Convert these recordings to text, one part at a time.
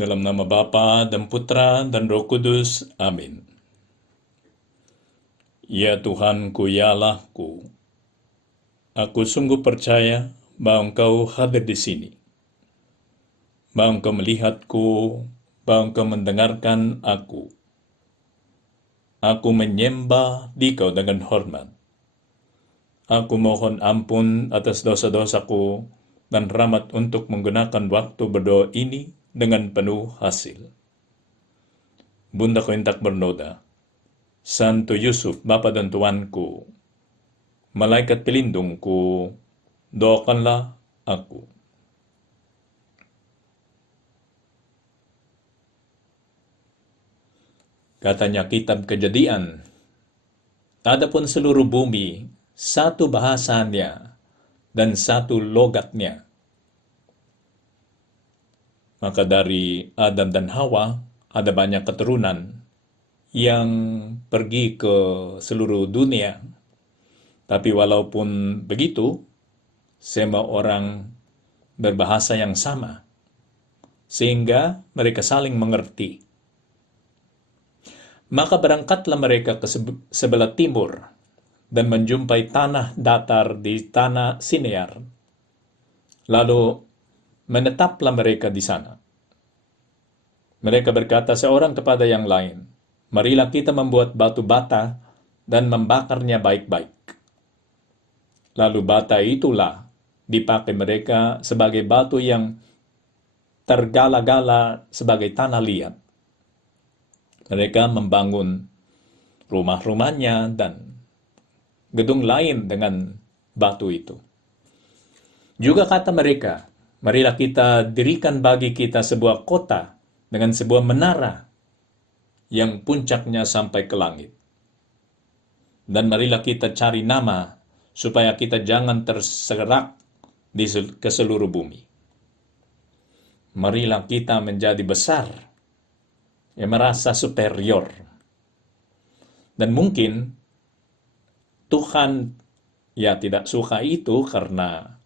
Dalam nama Bapa dan Putra dan Roh Kudus. Amin. Ya Tuhanku, ya Allahku, aku sungguh percaya bahwa Engkau hadir di sini, bahwa Engkau melihatku, bahwa Engkau mendengarkan aku. Aku menyembah Dikau dengan hormat. Aku mohon ampun atas dosa-dosaku dan rahmat untuk menggunakan waktu berdoa ini dengan penuh hasil. Bunda Kointak bernoda, Santo Yusuf, Bapa dan Tuanku, Malaikat pelindungku, doakanlah aku. Katanya kitab Kejadian, adapun seluruh bumi, satu bahasanya dan satu logatnya. Maka dari Adam dan Hawa ada banyak keturunan yang pergi ke seluruh dunia. Tapi walaupun begitu, semua orang berbahasa yang sama, sehingga mereka saling mengerti. Maka berangkatlah mereka ke sebelah timur dan menjumpai tanah datar di tanah Sinear. Lalu menetaplah mereka di sana. Mereka berkata seorang kepada yang lain, marilah kita membuat batu bata dan membakarnya baik-baik. Lalu bata itulah dipakai mereka sebagai batu yang tergala-gala sebagai tanah liat. Mereka membangun rumah-rumahnya dan gedung lain dengan batu itu. Juga kata mereka, marilah kita dirikan bagi kita sebuah kota dengan sebuah menara yang puncaknya sampai ke langit. Dan marilah kita cari nama supaya kita jangan terserak ke seluruh bumi. Marilah kita menjadi besar, yang merasa superior. Dan mungkin Tuhan ya tidak suka itu karena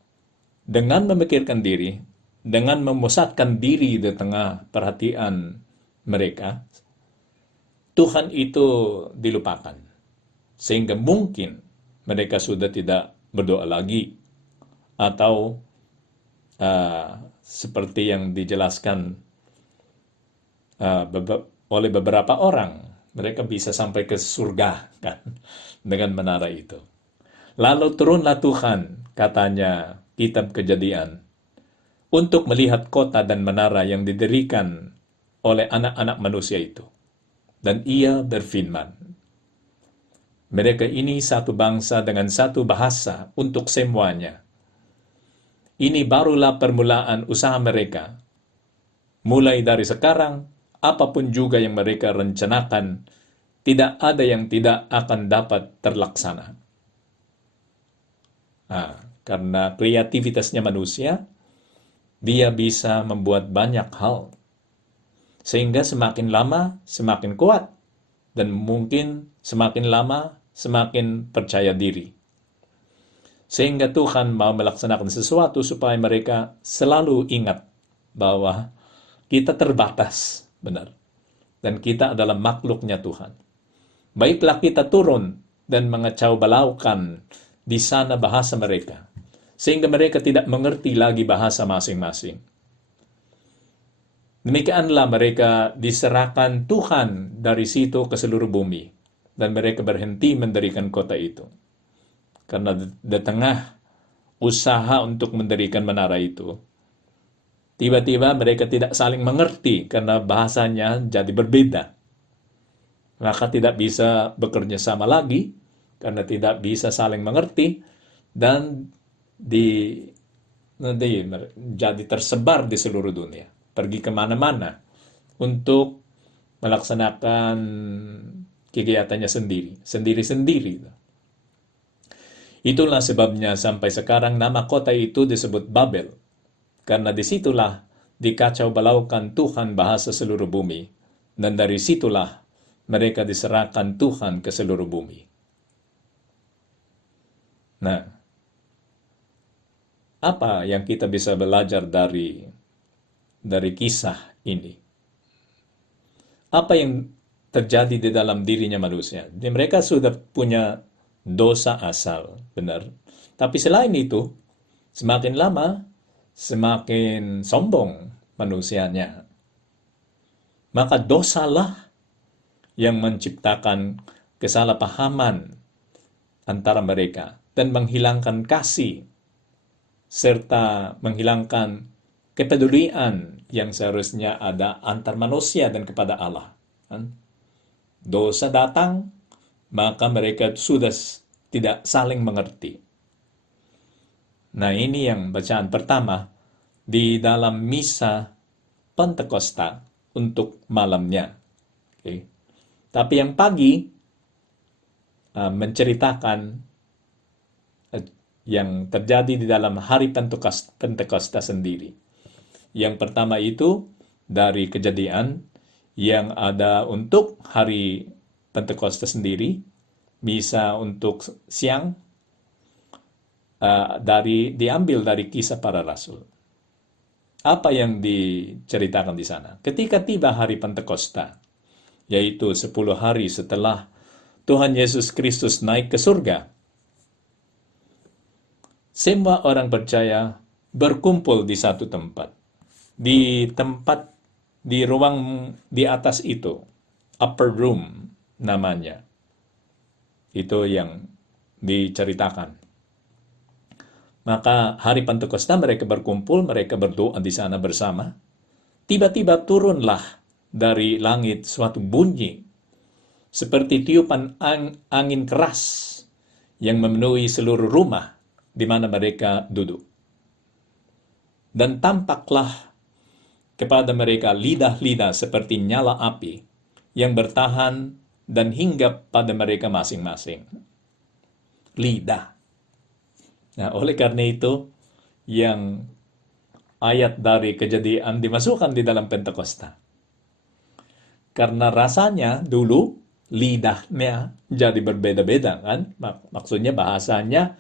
dengan memikirkan diri, dengan memusatkan diri di tengah perhatian mereka, Tuhan itu dilupakan. Sehingga mungkin mereka sudah tidak berdoa lagi. Atau seperti yang dijelaskan oleh beberapa orang, mereka bisa sampai ke surga kan, dengan menara itu. Lalu turunlah Tuhan, katanya kitab Kejadian, untuk melihat kota dan menara yang didirikan oleh anak-anak manusia itu. Dan ia berfirman, mereka ini satu bangsa dengan satu bahasa untuk semuanya. Ini barulah permulaan usaha mereka. Mulai dari sekarang, apapun juga yang mereka rencanakan, tidak ada yang tidak akan dapat terlaksana. Karena kreativitasnya manusia, dia bisa membuat banyak hal. Sehingga semakin lama, semakin kuat. Dan mungkin semakin lama, semakin percaya diri. Sehingga Tuhan mau melaksanakan sesuatu supaya mereka selalu ingat bahwa kita terbatas, benar. Dan kita adalah makhluknya Tuhan. Baiklah kita turun dan mengacau balaukan di sana bahasa mereka, sehingga mereka tidak mengerti lagi bahasa masing-masing. Demikianlah mereka diserahkan Tuhan dari situ ke seluruh bumi, dan mereka berhenti mendirikan kota itu. Karena di tengah usaha untuk mendirikan menara itu, tiba-tiba mereka tidak saling mengerti karena bahasanya jadi berbeda. Maka tidak bisa bekerja sama lagi karena tidak bisa saling mengerti dan jadi tersebar di seluruh dunia. Pergi kemana-mana untuk melaksanakan kegiatannya sendiri-sendiri. Itulah sebabnya sampai sekarang nama kota itu disebut Babel. Karena disitulah dikacau balaukan Tuhan bahasa seluruh bumi. Dan dari situlah mereka diserahkan Tuhan ke seluruh bumi. Nah, apa yang kita bisa belajar dari kisah ini? Apa yang terjadi di dalam dirinya manusia? Jadi mereka sudah punya dosa asal, benar. Tapi selain itu, semakin lama, semakin sombong manusianya. Maka dosalah yang menciptakan kesalahpahaman antara mereka dan menghilangkan kasih serta menghilangkan kepedulian yang seharusnya ada antar manusia dan kepada Allah. Dosa datang, maka mereka sudah tidak saling mengerti. Nah, ini yang bacaan pertama di dalam misa Pentakosta untuk malamnya. Okay. Tapi yang pagi menceritakan yang terjadi di dalam hari Pentakosta sendiri. Yang pertama itu dari Kejadian yang ada untuk hari Pentakosta sendiri, misa untuk siang diambil dari Kisah Para Rasul. Apa yang diceritakan di sana? Ketika tiba hari Pentakosta, yaitu 10 hari setelah Tuhan Yesus Kristus naik ke surga, semua orang percaya berkumpul di satu tempat. Di ruang di atas itu, upper room namanya. Itu yang diceritakan. Maka hari Pentakosta mereka berkumpul, mereka berdoa di sana bersama. Tiba-tiba turunlah dari langit suatu bunyi seperti tiupan angin keras yang memenuhi seluruh rumah di mana mereka duduk. Dan tampaklah kepada mereka lidah-lidah seperti nyala api yang bertahan dan hinggap pada mereka masing-masing. Lidah. Nah, oleh karena itu, yang ayat dari Kejadian dimasukkan di dalam Pentakosta. Karena rasanya dulu lidahnya jadi berbeda-beda, kan? Maksudnya bahasanya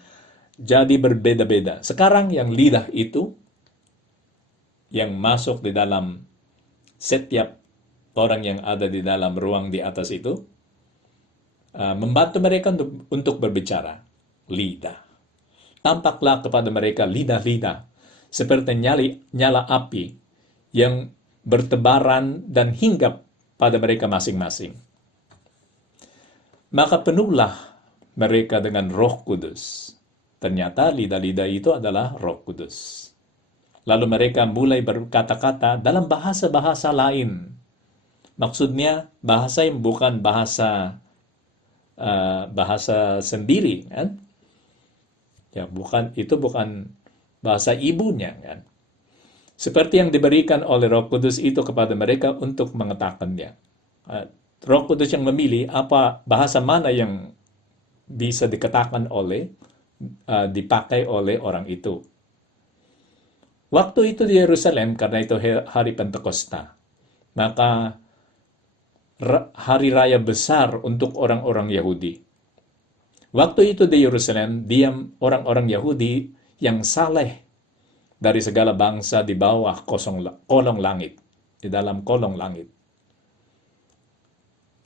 jadi berbeda-beda. Sekarang yang lidah itu, yang masuk di dalam setiap orang yang ada di dalam ruang di atas itu, membantu mereka untuk berbicara. Lidah. Tampaklah kepada mereka lidah-lidah seperti nyala api yang bertebaran dan hinggap pada mereka masing-masing. Maka penuhlah mereka dengan Roh Kudus. Ternyata lidah-lidah itu adalah Roh Kudus. Lalu mereka mulai berkata-kata dalam bahasa-bahasa lain. Maksudnya bahasa yang bukan bahasa sendiri, kan? Ya, itu bukan bahasa ibunya, kan? Seperti yang diberikan oleh Roh Kudus itu kepada mereka untuk mengetakannya. Roh Kudus yang memilih apa bahasa mana yang bisa dikatakan dipakai oleh orang itu. Waktu itu di Yerusalem, karena itu hari Pentakosta, maka hari raya besar untuk orang-orang Yahudi. Waktu itu di Yerusalem, diam orang-orang Yahudi yang saleh dari segala bangsa di bawah kolong langit, di dalam kolong langit.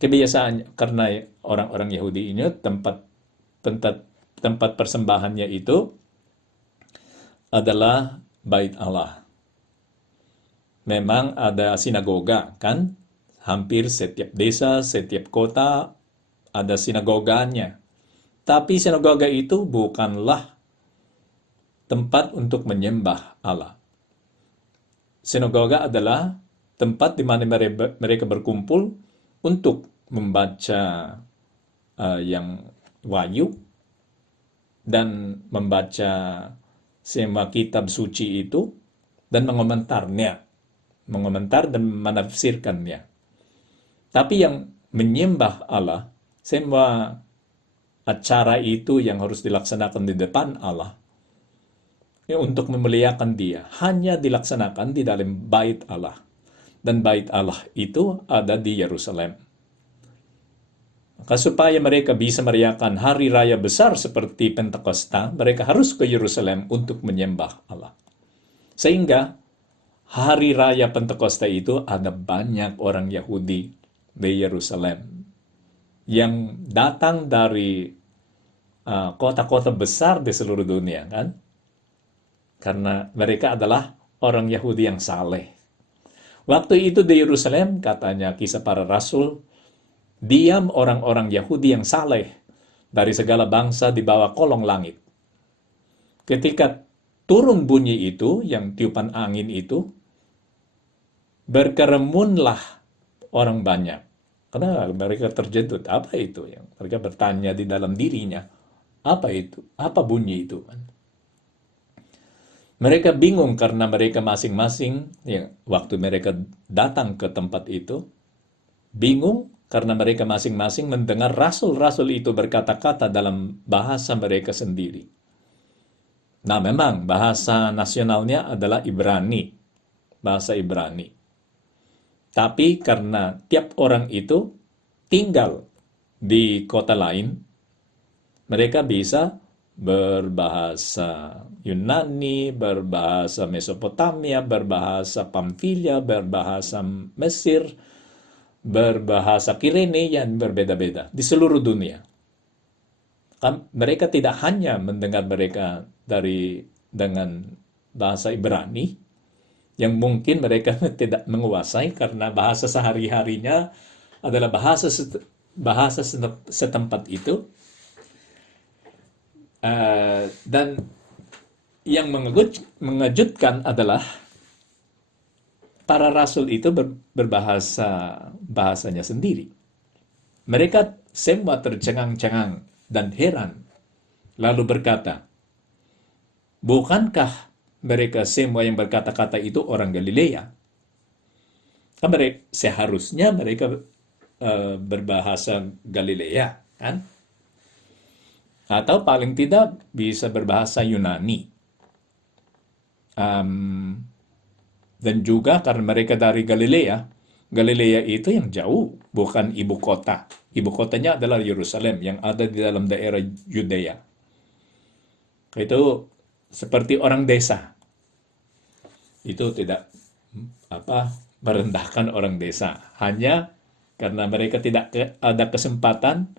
Kebiasaan karena orang-orang Yahudi ini tempat persembahannya itu adalah Bait Allah. Memang ada sinagoga, kan? Hampir setiap desa, setiap kota ada sinagoganya. Tapi sinagoga itu bukanlah tempat untuk menyembah Allah. Sinagoga adalah tempat di mana mereka berkumpul untuk membaca yang Wahyu dan membaca semua kitab suci itu dan mengomentar dan menafsirkannya. Tapi yang menyembah Allah, semua acara itu yang harus dilaksanakan di depan Allah, untuk memuliakan Dia, hanya dilaksanakan di dalam Bait Allah. Dan Bait Allah itu ada di Yerusalem. Maka supaya mereka bisa merayakan hari raya besar seperti Pentakosta, mereka harus ke Yerusalem untuk menyembah Allah. Sehingga hari raya Pentakosta itu ada banyak orang Yahudi di Yerusalem yang datang dari kota-kota besar di seluruh dunia, kan? Karena mereka adalah orang Yahudi yang saleh. Waktu itu di Yerusalem, katanya Kisah Para Rasul, diam orang-orang Yahudi yang saleh dari segala bangsa di bawah kolong langit. Ketika turun bunyi itu, yang tiupan angin itu, berkerumunlah orang banyak. Karena mereka terjentut, apa itu? Yang mereka bertanya di dalam dirinya, apa itu? Apa bunyi itu? Mereka bingung karena mereka masing-masing, ya, waktu mereka datang ke tempat itu, bingung karena mereka masing-masing mendengar rasul-rasul itu berkata-kata dalam bahasa mereka sendiri. Nah, memang bahasa nasionalnya adalah Ibrani, bahasa Ibrani. Tapi karena tiap orang itu tinggal di kota lain, mereka bisa berbahasa Yunani, berbahasa Mesopotamia, berbahasa Pamfilia, berbahasa Mesir, berbahasa Kirene yang berbeda-beda di seluruh dunia. Mereka tidak hanya mendengar mereka dengan bahasa Ibrani, yang mungkin mereka tidak menguasai karena bahasa sehari-harinya adalah bahasa setempat itu. Dan yang mengejutkan adalah para rasul itu bahasanya sendiri. Mereka semua tercengang-cengang dan heran, lalu berkata, bukankah mereka semua yang berkata-kata itu orang Galilea? Kan seharusnya mereka berbahasa Galilea, kan? Atau paling tidak bisa berbahasa Yunani. Dan juga karena mereka dari Galilea, Galilea itu yang jauh, bukan ibu kota. Ibu kotanya adalah Yerusalem yang ada di dalam daerah Yudea. Itu seperti orang desa. Itu tidak merendahkan orang desa. Hanya karena mereka tidak ada kesempatan,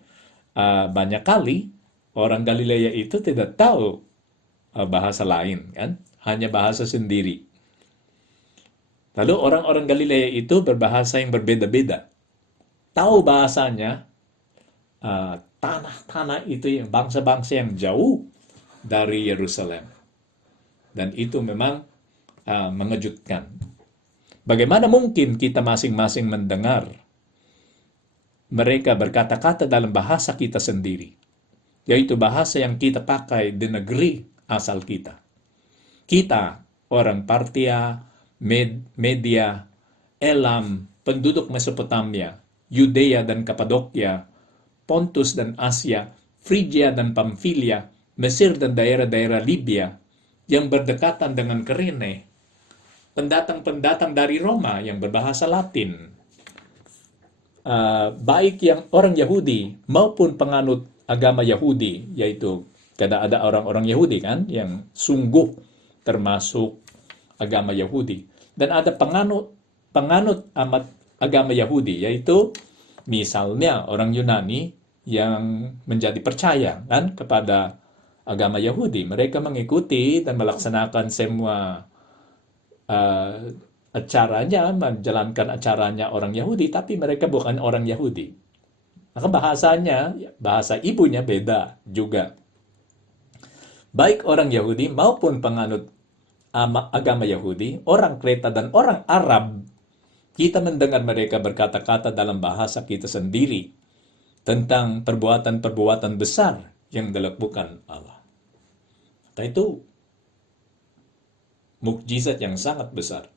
banyak kali orang Galilea itu tidak tahu bahasa lain, kan? Hanya bahasa sendiri. Lalu orang-orang Galilea itu berbahasa yang berbeda-beda. Tahu bahasanya, tanah-tanah itu yang bangsa-bangsa yang jauh dari Yerusalem. Dan itu memang mengejutkan. Bagaimana mungkin kita masing-masing mendengar mereka berkata-kata dalam bahasa kita sendiri, yaitu bahasa yang kita pakai di negeri asal kita. Kita, orang Partia, Media, Elam, penduduk Mesopotamia, Yudea dan Kapadokia, Pontus dan Asia, Frigia dan Pamfilia, Mesir dan daerah-daerah Libya, yang berdekatan dengan Kirene, pendatang-pendatang dari Roma yang berbahasa Latin, baik yang orang Yahudi maupun penganut agama Yahudi, yaitu ada orang-orang Yahudi kan yang sungguh termasuk agama Yahudi, dan ada penganut agama Yahudi, yaitu misalnya orang Yunani yang menjadi percaya kan kepada agama Yahudi. Mereka mengikuti dan melaksanakan semua acaranya, menjalankan acaranya orang Yahudi, tapi mereka bukan orang Yahudi. Maka bahasanya, bahasa ibunya beda juga. Baik orang Yahudi maupun penganut agama Yahudi, orang Kreta dan orang Arab, kita mendengar mereka berkata-kata dalam bahasa kita sendiri tentang perbuatan-perbuatan besar yang dilakukan Allah. Nah, itu mukjizat yang sangat besar.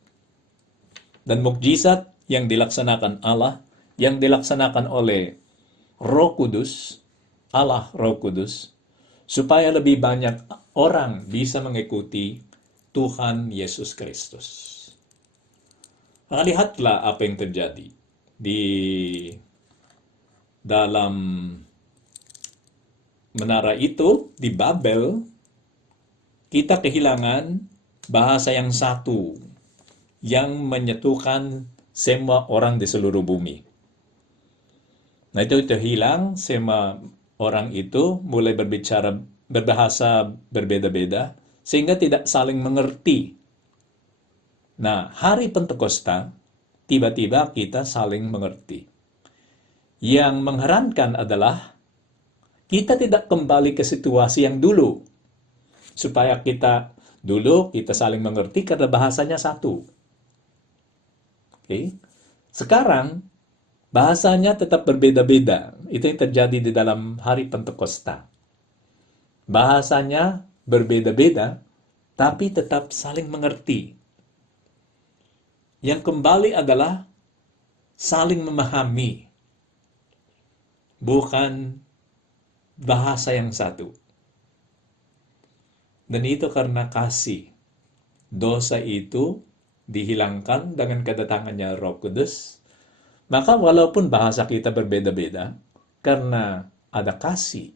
Dan mukjizat yang dilaksanakan Allah, yang dilaksanakan oleh Roh Kudus, Allah Roh Kudus, supaya lebih banyak orang bisa mengikuti Tuhan Yesus Kristus. Nah, lihatlah apa yang terjadi di dalam menara itu di Babel. Kita kehilangan bahasa yang satu yang menyatukan semua orang di seluruh bumi. Nah itu hilang, semua orang itu mulai berbahasa berbeda-beda, sehingga tidak saling mengerti. Nah, hari Pentakosta, tiba-tiba kita saling mengerti. Yang mengherankan adalah, kita tidak kembali ke situasi yang dulu. Supaya kita saling mengerti karena bahasanya satu. Oke? Sekarang, bahasanya tetap berbeda-beda. Itu yang terjadi di dalam hari Pentakosta. Bahasanya berbeda-beda, tapi tetap saling mengerti. Yang kembali adalah saling memahami, bukan bahasa yang satu. Dan itu karena kasih. Dosa itu dihilangkan dengan kedatangannya Roh Kudus. Maka walaupun bahasa kita berbeda-beda, karena ada kasih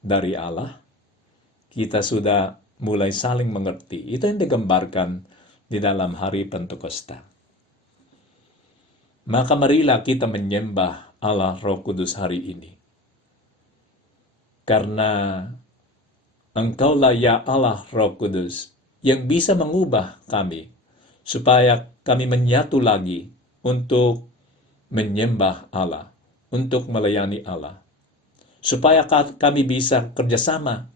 dari Allah, kita sudah mulai saling mengerti. Itu yang digambarkan di dalam hari Pentakosta. Maka marilah kita menyembah Allah Roh Kudus hari ini. Karena Engkaulah ya Allah Roh Kudus yang bisa mengubah kami supaya kami menyatu lagi untuk menyembah Allah, untuk melayani Allah. Supaya kami bisa kerjasama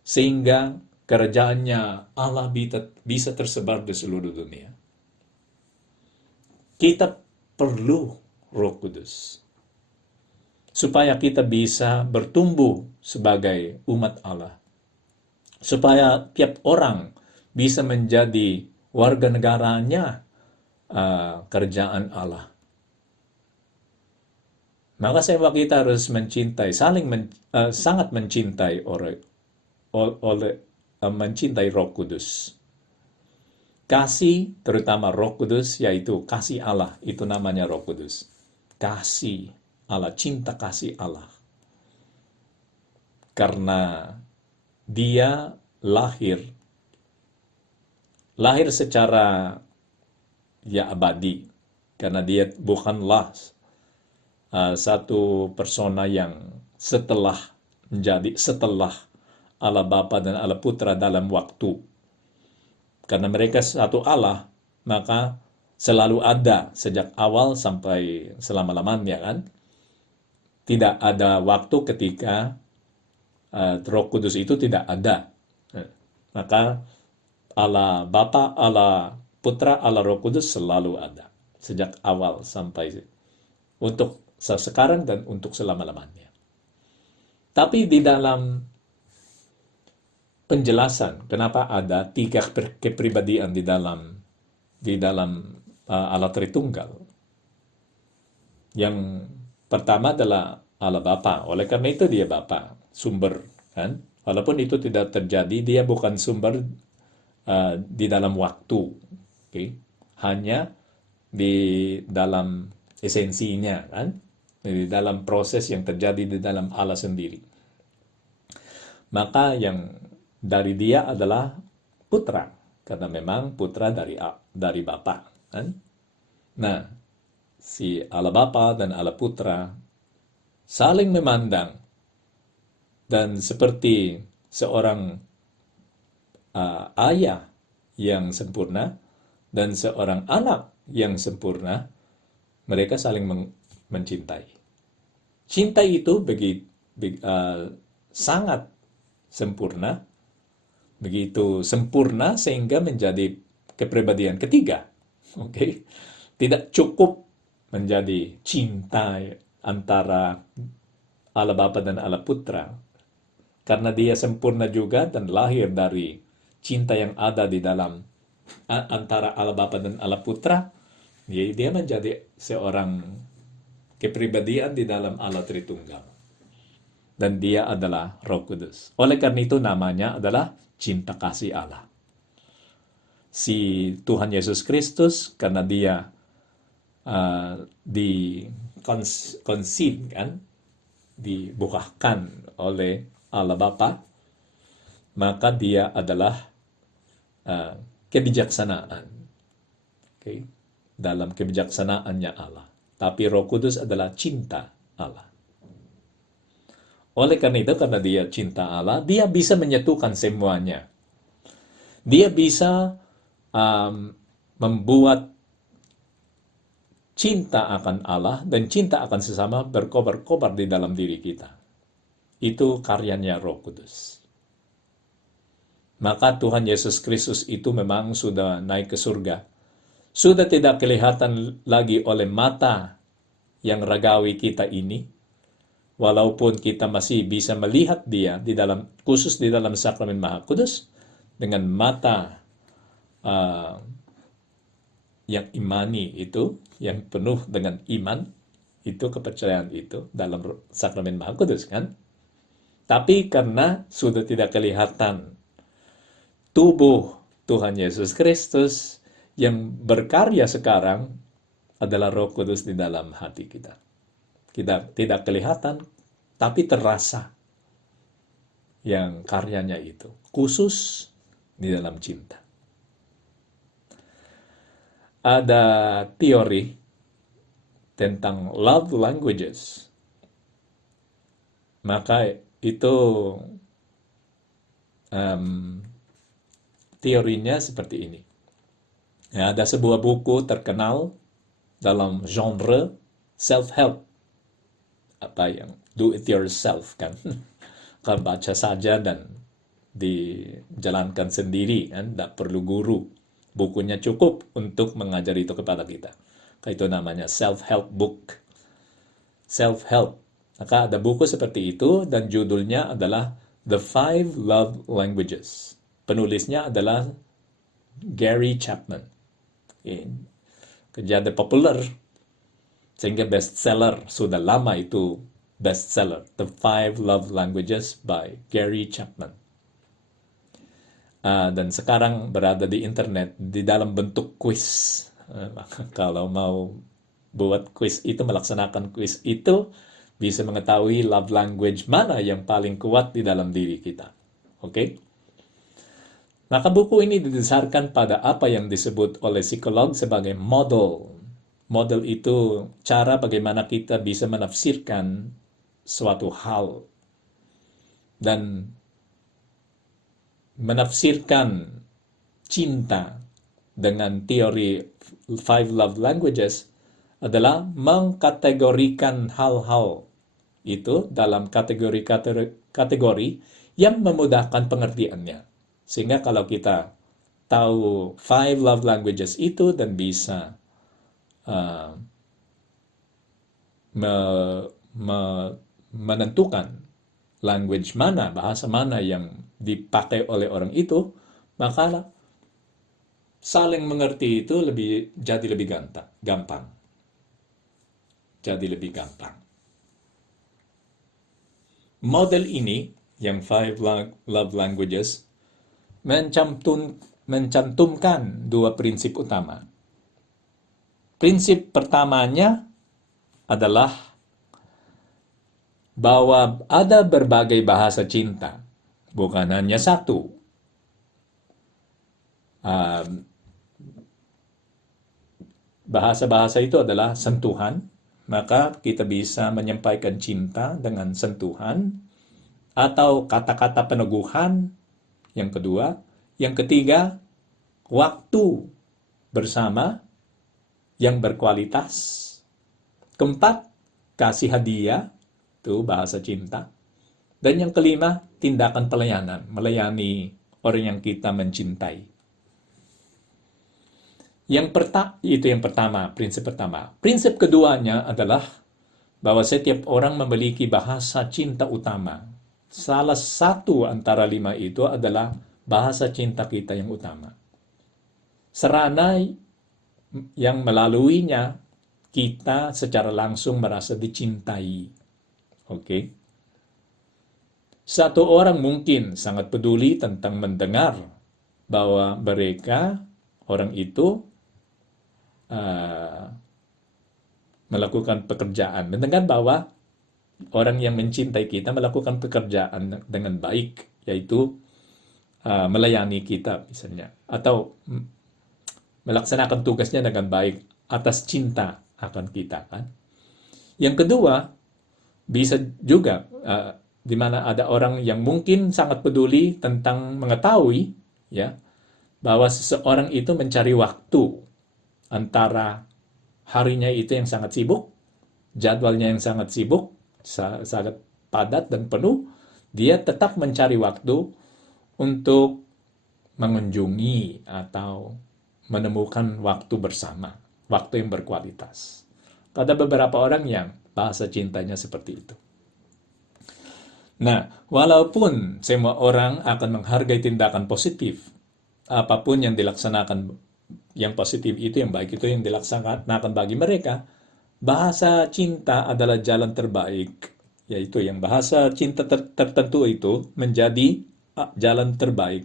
sehingga kerajaannya Allah bisa tersebar di seluruh dunia. Kita perlu Roh Kudus supaya kita bisa bertumbuh sebagai umat Allah. Supaya tiap orang bisa menjadi warga negaranya kerajaan Allah. Maka sebab kita harus mencintai, sangat mencintai mencintai Roh Kudus. Kasih, terutama Roh Kudus, yaitu kasih Allah, itu namanya Roh Kudus. Kasih Allah, cinta kasih Allah. Karena dia lahir secara abadi, karena dia bukanlah satu persona yang setelah Allah Bapa dan Allah Putra dalam waktu. Karena mereka satu Allah, maka selalu ada sejak awal sampai selama-lamanya, kan? Tidak ada waktu ketika Roh Kudus itu tidak ada. Maka Allah Bapa, Allah Putra, Allah Roh Kudus selalu ada. Sejak awal sampai untuk sekarang dan untuk selama-lamanya. Tapi di dalam penjelasan kenapa ada 3 kepribadian di dalam Allah Tritunggal. Yang pertama adalah Allah Bapa. Oleh karena itu dia Bapa, sumber, kan? Walaupun itu tidak terjadi, dia bukan sumber di dalam waktu, okay? Hanya di dalam esensinya, kan? Di dalam proses yang terjadi di dalam Allah sendiri. Maka yang dari dia adalah putra, karena memang putra dari Bapa, kan? Nah, si Allah Bapa dan Allah Putra saling memandang, dan seperti seorang ayah yang sempurna dan seorang anak yang sempurna, mereka saling mencintai. Cinta itu sangat sempurna, begitu sempurna sehingga menjadi kepribadian ketiga. Oke, tidak cukup menjadi cinta antara Allah Bapa dan Allah Putra, karena dia sempurna juga dan lahir dari cinta yang ada di dalam antara Allah Bapa dan Allah Putra. Dia menjadi seorang kepribadian di dalam Allah Tritunggal. Dan dia adalah Roh Kudus. Oleh karena itu namanya adalah cinta kasih Allah. Si Tuhan Yesus Kristus, karena dia dibukakan oleh Allah Bapa, maka dia adalah kebijaksanaan. Okay? Dalam kebijaksanaannya Allah. Tapi Roh Kudus adalah cinta Allah. Oleh karena itu, karena dia cinta Allah, dia bisa menyatukan semuanya. Dia bisa membuat cinta akan Allah dan cinta akan sesama berkobar-kobar di dalam diri kita. Itu karyanya Roh Kudus. Maka Tuhan Yesus Kristus itu memang sudah naik ke surga. Sudah tidak kelihatan lagi oleh mata yang ragawi kita ini, walaupun kita masih bisa melihat dia di dalam, khusus di dalam sakramen Maha Kudus, dengan mata yang imani itu, yang penuh dengan iman, itu kepercayaan itu dalam sakramen Maha Kudus, kan? Tapi karena sudah tidak kelihatan tubuh Tuhan Yesus Kristus, yang berkarya sekarang adalah Roh Kudus di dalam hati kita. Kita tidak kelihatan, tapi terasa yang karyanya itu, khusus di dalam cinta. Ada teori tentang love languages. Maka itu teorinya seperti ini. Ya, ada sebuah buku terkenal dalam genre self-help. Apa yang do it yourself, kan? Kalau baca saja dan dijalankan sendiri, kan? Tidak perlu guru. Bukunya cukup untuk mengajar itu kepada kita. Itu namanya self-help book. Self-help. Maka ada buku seperti itu dan judulnya adalah The 5 Love Languages. Penulisnya adalah Gary Chapman. Jadi populer sehingga bestseller, sudah lama itu bestseller, The 5 Love Languages by Gary Chapman. Dan sekarang berada di internet di dalam bentuk quiz. Kalau mau buat quiz itu, melaksanakan quiz itu, bisa mengetahui love language mana yang paling kuat di dalam diri kita. Oke? Maka buku ini didasarkan pada apa yang disebut oleh psikolog sebagai model. Model itu cara bagaimana kita bisa menafsirkan suatu hal. Dan menafsirkan cinta dengan teori 5 love languages adalah mengkategorikan hal-hal itu dalam kategori yang memudahkan pengertiannya. Sehingga kalau kita tahu 5 love languages itu dan bisa menentukan language mana, bahasa mana yang dipakai oleh orang itu, maka saling mengerti itu jadi lebih gampang. Jadi lebih gampang. Model ini, yang 5 love languages, mencantumkan 2 prinsip utama. Prinsip pertamanya adalah bahwa ada berbagai bahasa cinta, bukan hanya satu. Bahasa-bahasa itu adalah sentuhan, maka kita bisa menyampaikan cinta dengan sentuhan, atau kata-kata peneguhan, yang kedua. Yang ketiga, waktu bersama yang berkualitas. Keempat, kasih hadiah, itu bahasa cinta. Dan yang kelima, tindakan pelayanan, melayani orang yang kita mencintai. Itu yang pertama, prinsip pertama. Prinsip keduanya adalah bahwa setiap orang memiliki bahasa cinta utama. Salah satu antara 5 itu adalah bahasa cinta kita yang utama. Sarana yang melaluinya kita secara langsung merasa dicintai. Oke? Satu orang mungkin sangat peduli tentang mendengar bahwa mereka, orang itu, melakukan pekerjaan. Mendengar bahwa orang yang mencintai kita melakukan pekerjaan dengan baik, yaitu melayani kita misalnya, atau melaksanakan tugasnya dengan baik atas cinta akan kita, kan? Yang kedua, Bisa juga di mana ada orang yang mungkin sangat peduli tentang mengetahui ya bahwa seseorang itu mencari waktu antara harinya itu yang sangat sibuk, jadwalnya yang sangat sibuk, sangat padat dan penuh, dia tetap mencari waktu untuk mengunjungi atau menemukan waktu bersama, waktu yang berkualitas. Ada beberapa orang yang bahasa cintanya seperti itu. Nah, walaupun semua orang akan menghargai tindakan positif, apapun yang dilaksanakan yang positif itu, yang baik itu yang dilaksanakan bagi mereka, bahasa cinta adalah jalan terbaik, yaitu yang bahasa cinta tertentu itu menjadi jalan terbaik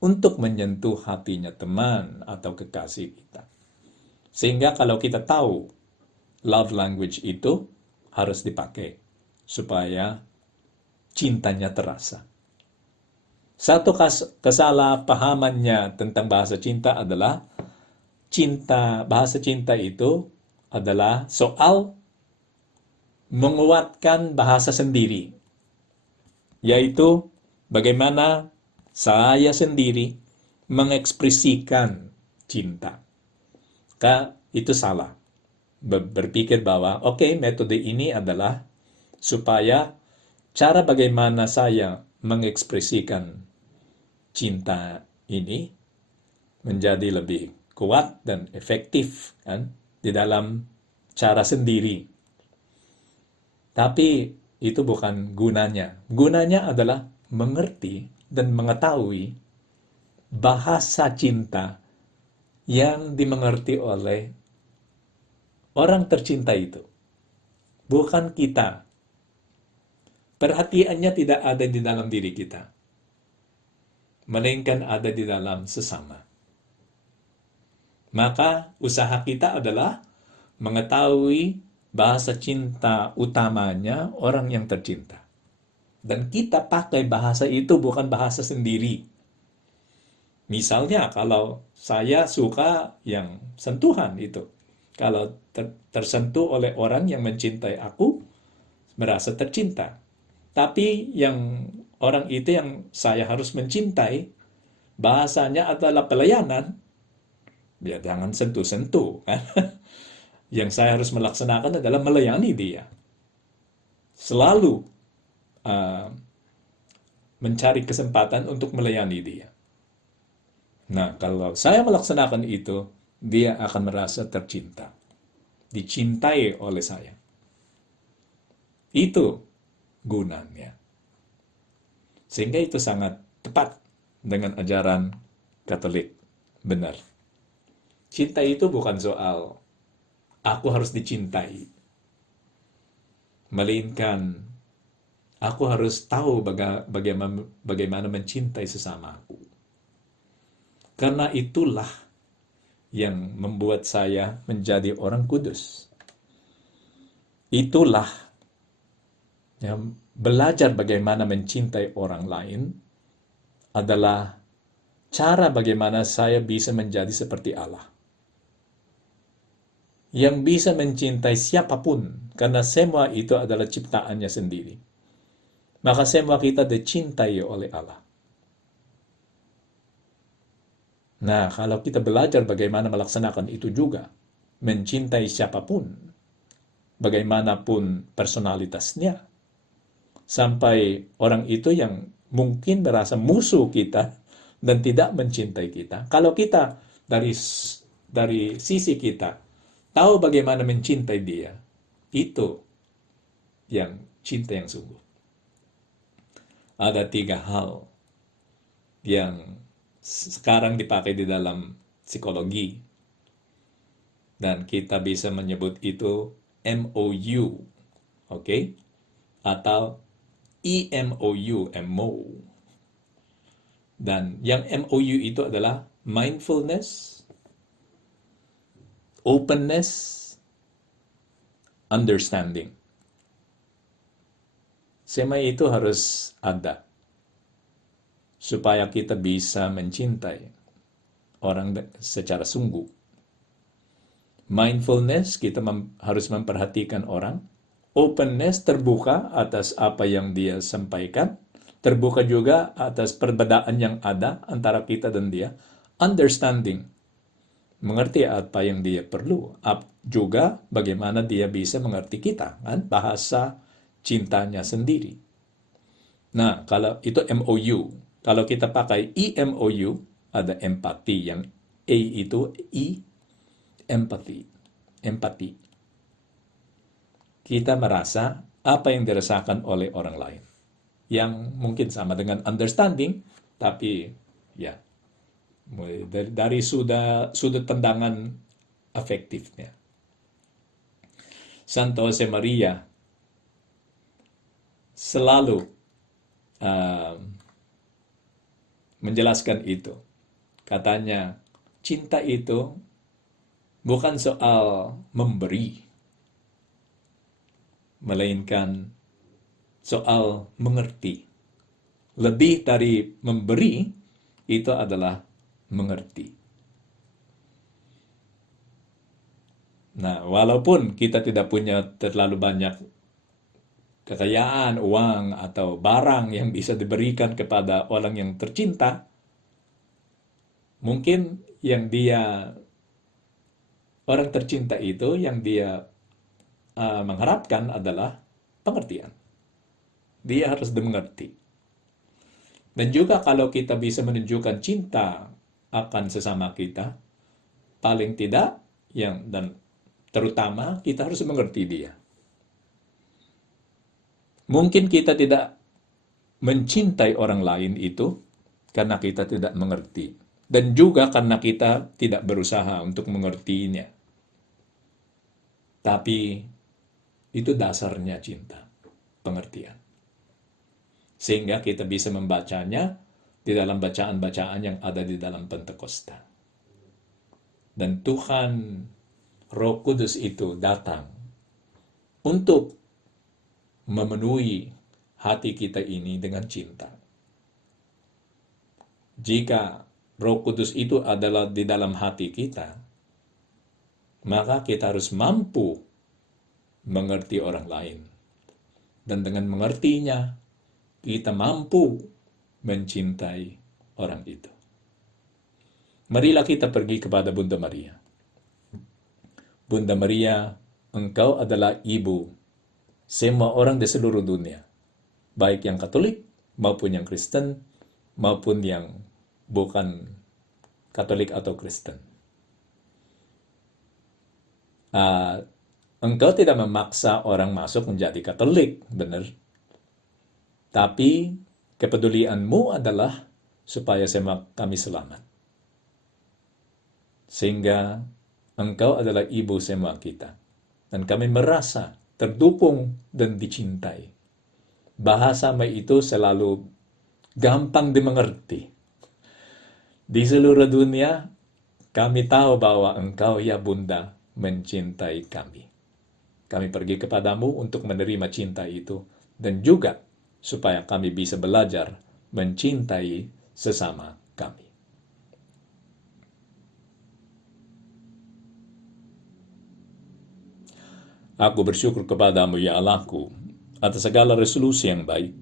untuk menyentuh hatinya teman atau kekasih kita. Sehingga kalau kita tahu love language itu harus dipakai supaya cintanya terasa. Satu kesalahpahamannya tentang bahasa cinta adalah bahasa cinta itu adalah soal menguatkan bahasa sendiri, yaitu bagaimana saya sendiri mengekspresikan cinta. Itu salah. Berpikir bahwa metode ini adalah supaya cara bagaimana saya mengekspresikan cinta ini menjadi lebih kuat dan efektif kan di dalam cara sendiri. Tapi itu bukan gunanya. Gunanya adalah mengerti dan mengetahui bahasa cinta yang dimengerti oleh orang tercinta itu. Bukan kita. Perhatiannya tidak ada di dalam diri kita, melainkan ada di dalam sesama. Maka usaha kita adalah mengetahui bahasa cinta utamanya orang yang tercinta. Dan kita pakai bahasa itu, bukan bahasa sendiri. Misalnya kalau saya suka yang sentuhan itu. Kalau tersentuh oleh orang yang mencintai aku, merasa tercinta. Tapi yang orang itu yang saya harus mencintai, bahasanya adalah pelayanan. Ya jangan sentuh-sentuh. Yang saya harus melaksanakan adalah melayani dia. Selalu mencari kesempatan untuk melayani dia. Nah, kalau saya melaksanakan itu, dia akan merasa tercinta. Dicintai oleh saya. Itu gunanya. Sehingga itu sangat tepat dengan ajaran Katolik. Benar. Cinta itu bukan soal aku harus dicintai. Melainkan aku harus tahu bagaimana mencintai sesamaku. Karena itulah yang membuat saya menjadi orang kudus. Itulah yang belajar bagaimana mencintai orang lain adalah cara bagaimana saya bisa menjadi seperti Allah. Yang bisa mencintai siapapun, karena semua itu adalah ciptaannya sendiri. Maka semua kita dicintai oleh Allah. Nah, kalau kita belajar bagaimana melaksanakan itu juga, mencintai siapapun, bagaimanapun personalitasnya, sampai orang itu yang mungkin merasa musuh kita dan tidak mencintai kita. Kalau kita dari sisi kita tahu bagaimana mencintai dia, itu yang cinta yang sungguh. Ada 3 hal yang sekarang dipakai di dalam psikologi, dan kita bisa menyebut itu MOU, oke? Atau EMOU, MO. Dan yang MOU itu adalah mindfulness, openness, understanding. Semua itu harus ada supaya kita bisa mencintai orang secara sungguh. Mindfulness, kita harus memperhatikan orang. openness, terbuka atas apa yang dia sampaikan, terbuka juga atas perbedaan yang ada antara kita dan dia, understanding, mengerti apa yang dia perlu, juga bagaimana dia bisa mengerti kita, kan? Bahasa cintanya sendiri. Nah, kalau itu MOU, kalau kita pakai EMOU, ada empati, yang A itu empathy, empati. Kita merasa apa yang dirasakan oleh orang lain, yang mungkin sama dengan understanding, tapi ya dari sudut pandangan afektifnya. Santo Josemaria selalu menjelaskan itu. Katanya, cinta itu bukan soal memberi, melainkan soal mengerti. Lebih dari memberi, itu adalah mengerti. Nah, walaupun kita tidak punya terlalu banyak kekayaan, uang, atau barang yang bisa diberikan kepada orang yang tercinta, mungkin yang orang tercinta itu, yang dia mengharapkan adalah pengertian. Dia harus dimengerti. Dan juga kalau kita bisa menunjukkan cinta akan sesama kita, paling tidak, dan terutama kita harus mengerti dia. Mungkin kita tidak mencintai orang lain itu karena kita tidak mengerti. Dan juga karena kita tidak berusaha untuk mengertinya. Tapi itu dasarnya cinta, pengertian. Sehingga kita bisa membacanya di dalam bacaan-bacaan yang ada di dalam Pentakosta. Dan Tuhan, Roh Kudus itu datang untuk memenuhi hati kita ini dengan cinta. Jika Roh Kudus itu adalah di dalam hati kita, maka kita harus mampu mengerti orang lain. Dan dengan mengertinya, kita mampu mencintai orang itu. Marilah kita pergi kepada Bunda Maria. Bunda Maria, engkau adalah ibu semua orang di seluruh dunia, baik yang Katolik maupun yang Kristen maupun yang bukan Katolik atau Kristen. Engkau tidak memaksa orang masuk menjadi Katolik, benar? Tapi kepedulianmu adalah supaya kami selamat. Sehingga engkau adalah ibu semua kita. Dan kami merasa terdukung dan dicintai. Bahasa Mai itu selalu gampang dimengerti. Di seluruh dunia, kami tahu bahwa engkau, ya Bunda, mencintai kami. Kami pergi kepadamu untuk menerima cinta itu, dan juga supaya kami bisa belajar mencintai sesama kami. Aku bersyukur kepadamu, ya Allahku, atas segala resolusi yang baik,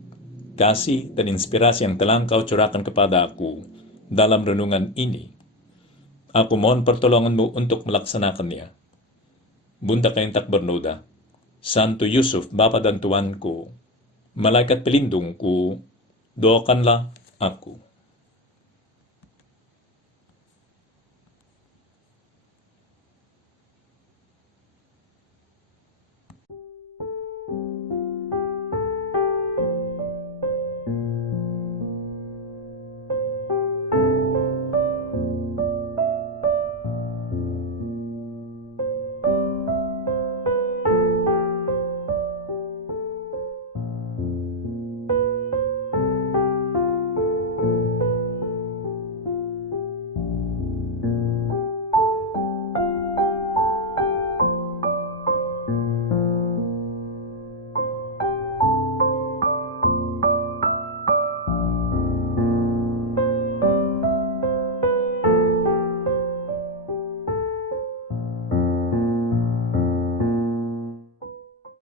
kasih dan inspirasi yang telah Engkau curahkan kepada aku dalam renungan ini. Aku mohon pertolonganmu untuk melaksanakannya. Bunda Kain tak bernoda, Santo Yusuf, Bapa dan Tuanku, Malaikat pelindungku, doakanlah aku.